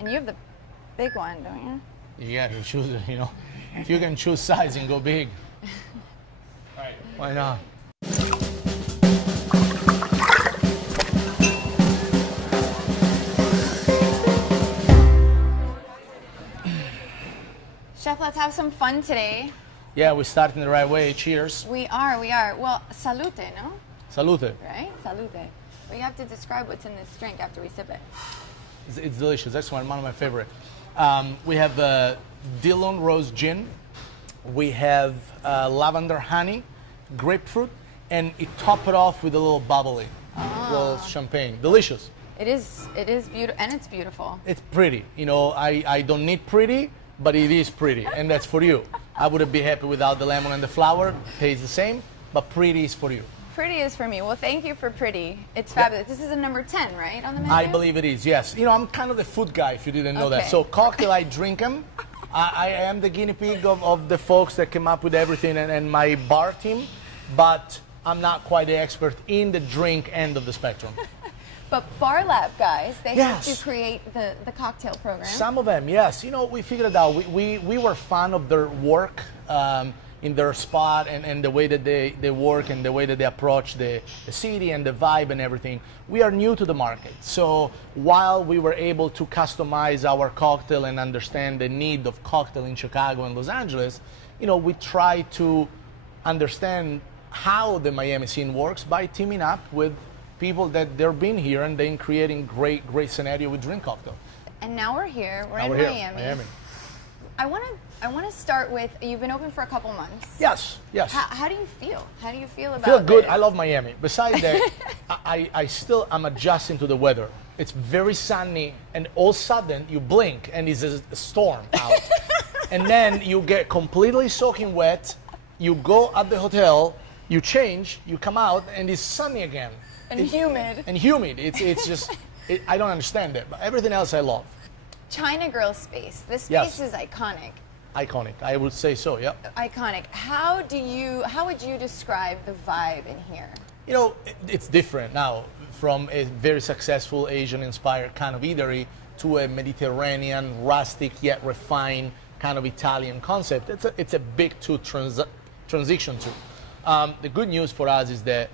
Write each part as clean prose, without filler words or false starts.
And you have the big one, don't you? Yeah, you choose it, you know. If you can choose size and go big, all right, why not? Chef, let's have some fun today. Yeah, we're starting the right way. Cheers. We are. Well, salute, no? Salute. Right? Salute. But you have to describe what's in this drink after we sip it. It's delicious. That's one of my favorite. We have Dillon Rose Gin. We have lavender honey, grapefruit, and it top it off with a little bubbly, little champagne. Delicious. It is beautiful, and it's beautiful. It's pretty. You know, I don't need pretty, but it is pretty, and that's for you. I wouldn't be happy without the lemon and the flower. Tastes the same, but pretty is for you. Pretty is for me. Well, thank you for pretty. It's fabulous. This is a number 10, right, on the menu? I believe it is, yes. You know, I'm kind of the food guy, if you didn't know that. So cocktail, I drink them. I am the guinea pig of the folks that came up with everything and my bar team, but I'm not quite the expert in the drink end of the spectrum. But Bar Lab guys, they have to create the cocktail program. Some of them, yes. You know, we figured it out. We were fan of their work in their spot and the way that they work and the way that they approach the city and the vibe and everything. We are new to the market. So while we were able to customize our cocktail and understand the need of cocktail in Chicago and Los Angeles, you know, we try to understand how the Miami scene works by teaming up with people that they've been here and then creating great scenario with drink cocktail. And now we're here. We're in Miami. I want to start with, you've been open for a couple months. Yes. How do you feel? How do you feel about Feel good. this? I love Miami. Besides that, I'm adjusting to the weather. It's very sunny, and all of a sudden you blink and it's a storm out. And then you get completely soaking wet. You go at the hotel, you change, you come out, and it's sunny again. And humid. And humid. It's just, I don't understand it. But everything else I love. China Grill space. This space is iconic. Iconic. I would say so, yep. Iconic. How would you describe the vibe in here? You know, it's different now from a very successful Asian-inspired kind of eatery to a Mediterranean, rustic yet refined kind of Italian concept. It's a big transition to. The good news for us is that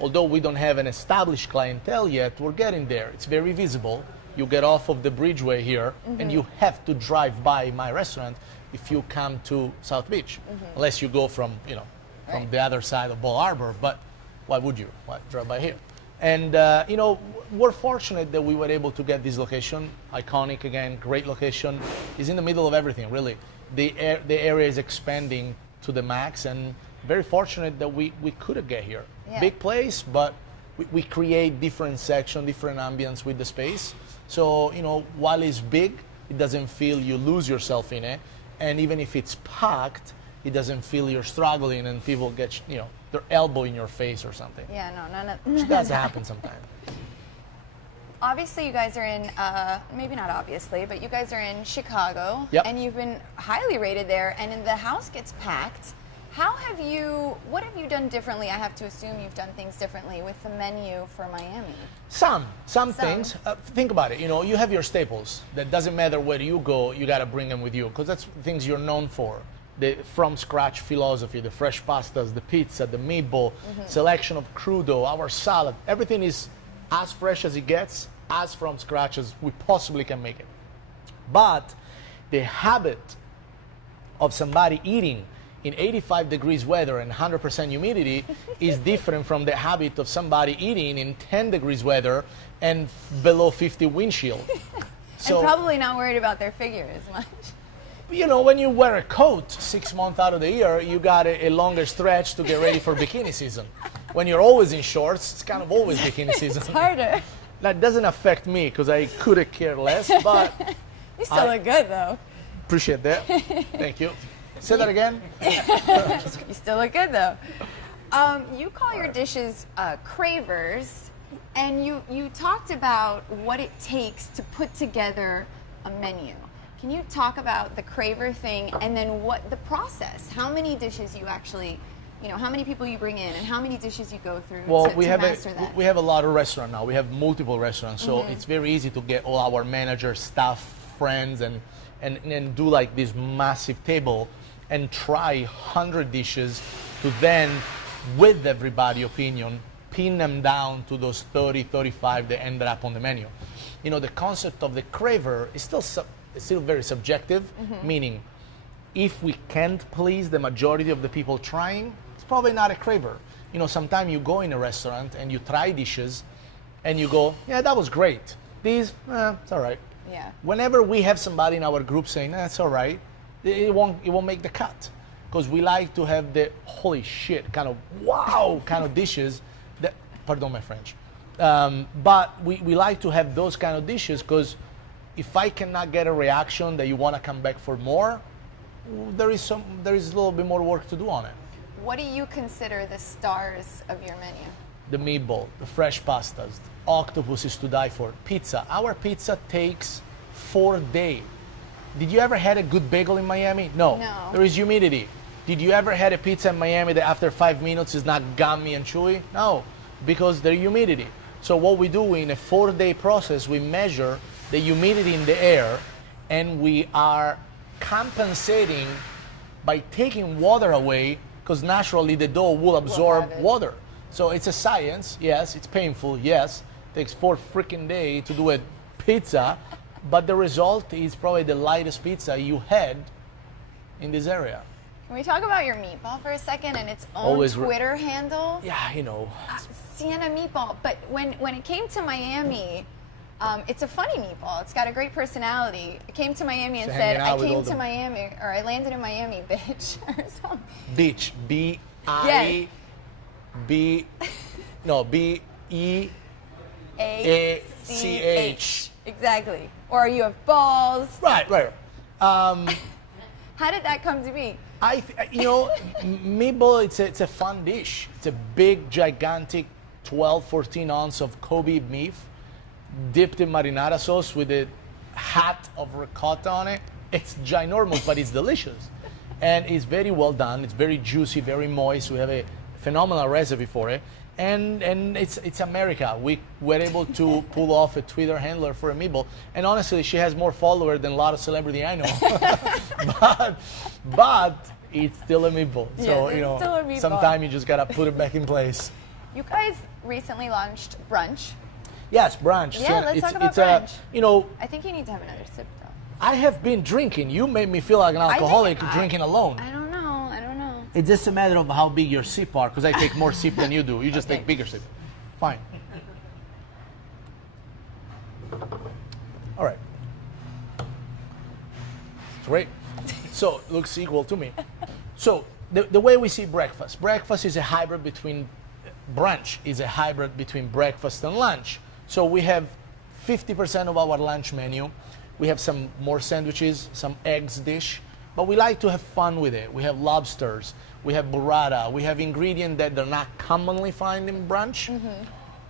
although we don't have an established clientele yet, we're getting there. It's very visible. You get off of the bridgeway here, and you have to drive by my restaurant if you come to South Beach, unless you go from, you know, from the other side of Ball Harbor. But why would you? Why drive by here? And you know, we're fortunate that we were able to get this location. Iconic again, great location. It's in the middle of everything, really. The area is expanding to the max, and very fortunate that we could get here. Yeah. Big place, but we create different section, different ambience with the space. So, you know, while it's big, it doesn't feel you lose yourself in it. And even if it's packed, it doesn't feel you're struggling and people get, you know, their elbow in your face or something. Yeah, no, none of Which does happen sometimes. Obviously, you guys are in, maybe not obviously, but you guys are in Chicago. Yep. And you've been highly rated there, and the house gets packed. What have you done differently? I have to assume you've done things differently with the menu for Miami. Some things. Think about it. You know, you have your staples. That doesn't matter where you go, you got to bring them with you because that's things you're known for. The from scratch philosophy, the fresh pastas, the pizza, the meatball, selection of crudo, our salad. Everything is as fresh as it gets, as from scratch as we possibly can make it. But the habit of somebody eating in 85 degrees weather and 100% humidity is different from the habit of somebody eating in 10 degrees weather and below 50 windshield. So, and probably not worried about their figure as much. You know, when you wear a coat 6 months out of the year, you got a longer stretch to get ready for bikini season. When you're always in shorts, it's kind of always bikini season. It's harder. That doesn't affect me because I couldn't care less, but... You still look good, though. Appreciate that. Thank you. Say that again. You still look good, though. You call your dishes cravers, and you talked about what it takes to put together a menu. Can you talk about the craver thing and then what the process? How many dishes you actually, you know, how many people you bring in and how many dishes you go through to master that? We have a lot of restaurants now. We have multiple restaurants, so it's very easy to get all our manager staff friends and do like this massive table and try 100 dishes to then, with everybody's opinion, pin them down to those 30, 35 that ended up on the menu. You know, the concept of the craver is still very subjective, meaning if we can't please the majority of the people trying, it's probably not a craver. You know, sometimes you go in a restaurant and you try dishes and you go, yeah, that was great. These, it's all right. Yeah. Whenever we have somebody in our group saying, it's all right, it won't make the cut. Because we like to have the holy shit kind of wow kind of dishes that, pardon my French. But we like to have those kind of dishes because if I cannot get a reaction that you want to come back for more, there is a little bit more work to do on it. What do you consider the stars of your menu? The meatball, the fresh pastas, octopus is to die for. Pizza. Our pizza takes 4 days. Did you ever had a good bagel in Miami? No. There is humidity. Did you ever had a pizza in Miami that after 5 minutes is not gummy and chewy? No, because there's humidity. So what we do in a 4-day process, we measure the humidity in the air and we are compensating by taking water away because naturally the dough will absorb water. So it's a science, yes, it's painful, yes. It takes 4 freaking days to do a pizza, but the result is probably the lightest pizza you had in this area. Can we talk about your meatball for a second and its own Twitter handle? Yeah, you know. Siena Meatball. But when it came to Miami, it's a funny meatball. It's got a great personality. It came to Miami and said, I came to Miami, or I landed in Miami, bitch, or something. Bitch. B-I-B, no, B-E-A-C-H. Exactly. Or you have balls. Right. How did that come to be? You know, meatball, it's a fun dish. It's a big, gigantic 12, 14 ounce of Kobe beef dipped in marinara sauce with a hat of ricotta on it. It's ginormous, but it's delicious. And it's very well done. It's very juicy, very moist. We have a phenomenal recipe for it. And it's America. We were able to pull off a Twitter handler for a meatball. And honestly, she has more followers than a lot of celebrity I know. but it's still a meatball. Yes, so, you know, sometimes you just got to put it back in place. You guys recently launched brunch. Yes, brunch. Yeah, let's talk about brunch. You know, I think you need to have another sip, though. I have been drinking. You made me feel like an alcoholic drinking alone. I don't know. It's just a matter of how big your sip are, because I take more sip than you do. You just take bigger sip. Fine. All right. Great. So, looks equal to me. So, the way we see breakfast is a hybrid between, brunch is a hybrid between breakfast and lunch. So, we have 50% of our lunch menu. We have some more sandwiches, some eggs dish. But we like to have fun with it. We have lobsters, we have burrata, we have ingredients that they're not commonly found in brunch.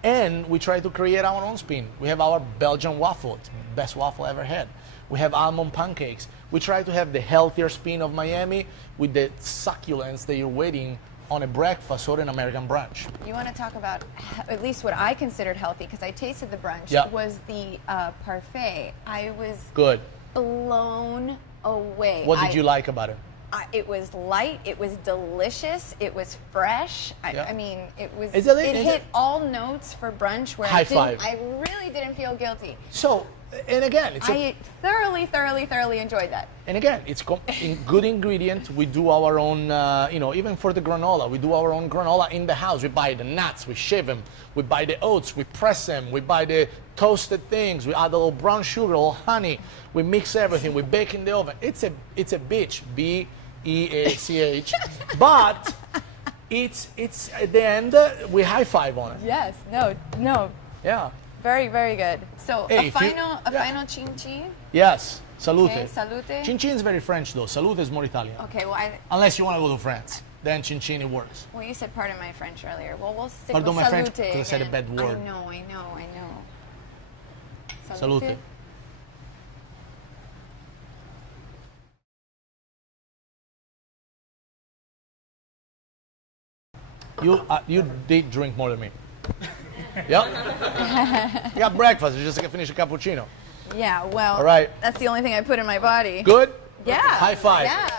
And we try to create our own spin. We have our Belgian waffle, it's the best waffle I ever had. We have almond pancakes. We try to have the healthier spin of Miami with the succulence that you're waiting on a breakfast or an American brunch. You want to talk about at least what I considered healthy, because I tasted the brunch, was the parfait. I was blown away. What did you like about it? It was light, it was delicious, it was fresh. I mean, it hit all notes for brunch where I really didn't feel guilty. So, and again, I thoroughly enjoyed that. And again, it's good ingredient. We do our own, you know, even for the granola, we do our own granola in the house. We buy the nuts, we shave them, we buy the oats, we press them, we buy the toasted things, we add a little brown sugar, a little honey, we mix everything, we bake in the oven. It's a bitch, B-E-A-C-H, but it's at the end, we high five on it. Yes, no. Yeah. Very good. So a final chin chin. Yes, salute. Okay, salute. Chin chin is very French though. Salute is more Italian. Okay, well unless you want to go to France, then chin chin it works. Well, you said part of my French earlier. Well, we'll stick with salute. French because I said a bad word. I know. Salute. You did drink more than me. Yep. You got breakfast. You just finish a cappuccino. Yeah, well, All right. that's the only thing I put in my body. Good? Yeah. High five. Yeah.